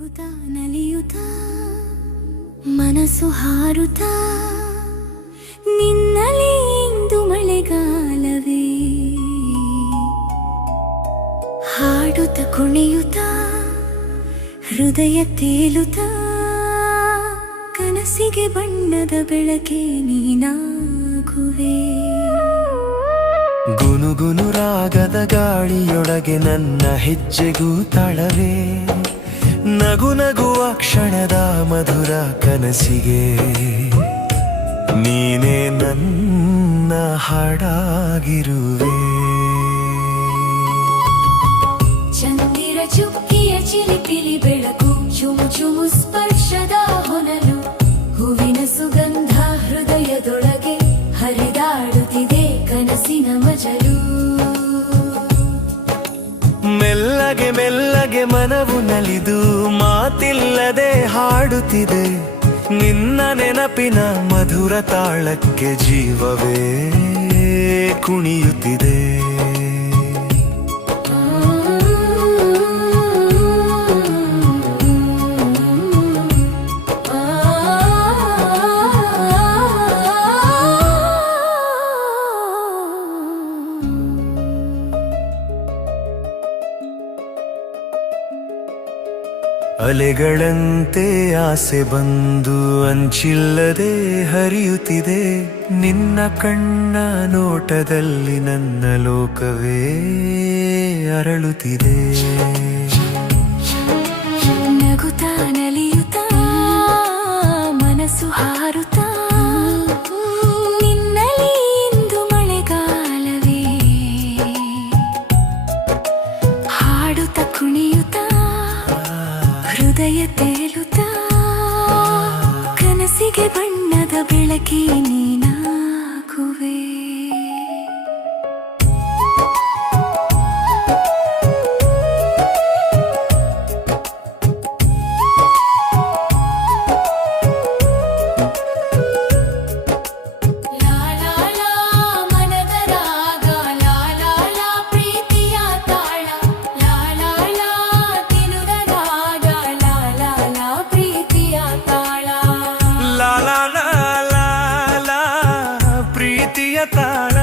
ನಗುತ್ತಾ ನಲಿಯುತ್ತಾ ಮನಸ್ಸು ಹಾರುತ್ತಾ ನಿನ್ನಲಿ ಇಂದು ಮಳೆಗಾಲವೇ ಹಾಡುತ್ತಾ ಕುಣಿಯುತ್ತಾ ಹೃದಯ ತೇಲುತ್ತಾ ಕನಸಿಗೆ ಬಣ್ಣದ ಬೆಳಕೆ ನೀನಾಗುವೆ. ಗುನುಗುನು ರಾಗದ ಗಾಳಿಯೊಳಗೆ ನನ್ನ ಹೆಜ್ಜೆಗೂ ತಾಳವೇ, ನಗು ನಗುವ ಕ್ಷಣದ ಮಧುರ ಕನಸಿಗೆ ನೀನೇ ನನ್ನ ಹಾಡಾಗಿರುವೆ. ಚಂದಿರ ಚುಕ್ಕಿಯ ಚಿಲಿಪಿಲಿ ಬೆಳಕು, ಚುಮು ಚುಮು ಸ್ಪರ್ಶದ ಹೊನಲು, ಹೂವಿನ ಸುಗಂಧ ಹೃದಯದೊಳಗೆ ಹರಿದಾಡುತ್ತಿದೆ ಕನಸಿನ ಮಜಲು. ಮೆಲ್ಲಗೆ ಮೆಲ್ಲಗೆ ಮನವು ನಲಿದು ಮಾತಿಲ್ಲದೆ ಹಾಡುತ್ತಿದೆ, ನಿನ್ನ ನೆನಪಿನ ಮಧುರ ತಾಳಕ್ಕೆ ಜೀವವೇ ಕುಣಿಯುತ್ತಿದೆ. ಅಲೆಗಳಂತೆ ಆಸೆ ಬಂದು ಅಂಚಿಲ್ಲದೆ ಹರಿಯುತ್ತಿದೆ, ನಿನ್ನ ಕಣ್ಣ ನೋಟದಲ್ಲಿ ನನ್ನ ಲೋಕವೇ ಅರಳುತ್ತಿದೆ. ನಗುತ್ತಾ ನಲಿಯುತ್ತಾ ಮನಸ್ಸು ಹಾರುತ್ತಾ ನಿನ್ನಲಿ ಇಂದು ಮಳೆಗಾಲವೇ ಹಾಡುತ್ತಾ ಕುಣಿಯುತ್ತಾ ಹೃದಯ ತೇಲುತ್ತಾ ಕನಸಿಗೆ ಬಣ್ಣದ ಬೆಳಕಿ ನೀನಾಗುವೆ. ತಾಳ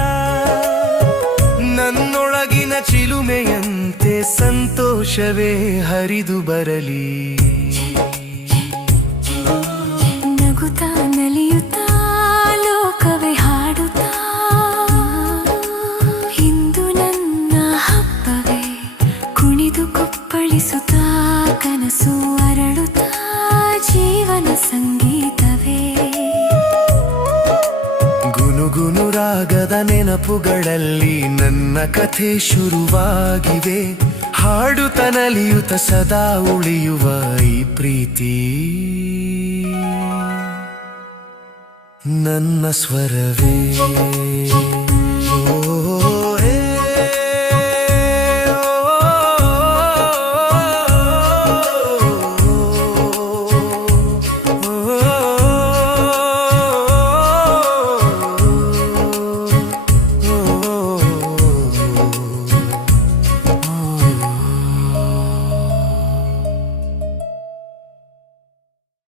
ನನ್ನೊಳಗಿನ ಚಿಲುಮೆಯಂತೆ ಸಂತೋಷವೇ ಹರಿದು ಬರಲಿ. ನಗುತ್ತಾ ನಲಿಯುತ್ತಾ ಲೋಕವೇ ಹಾಡುತ್ತಾ ಇಂದು ನನ್ನ ಹಬ್ಬವೇ ಕುಣಿದು ಕುಪ್ಪಳಿಸುತ್ತಾ ಕನಸು ಅರಳುತ್ತಾ ಜೀವನ ಸಂಗೀತವೇ. ಗುನುಗುನು ರಾಗದ ನೆನಪುಗಳಲ್ಲಿ ನನ್ನ ಕಥೆ ಶುರುವಾಗಿವೆ, ಹಾಡುತ್ತ ನಲಿಯುತ್ತ ಸದಾ ಉಳಿಯುವ ಈ ಪ್ರೀತಿ ನನ್ನ ಸ್ವರವೇ.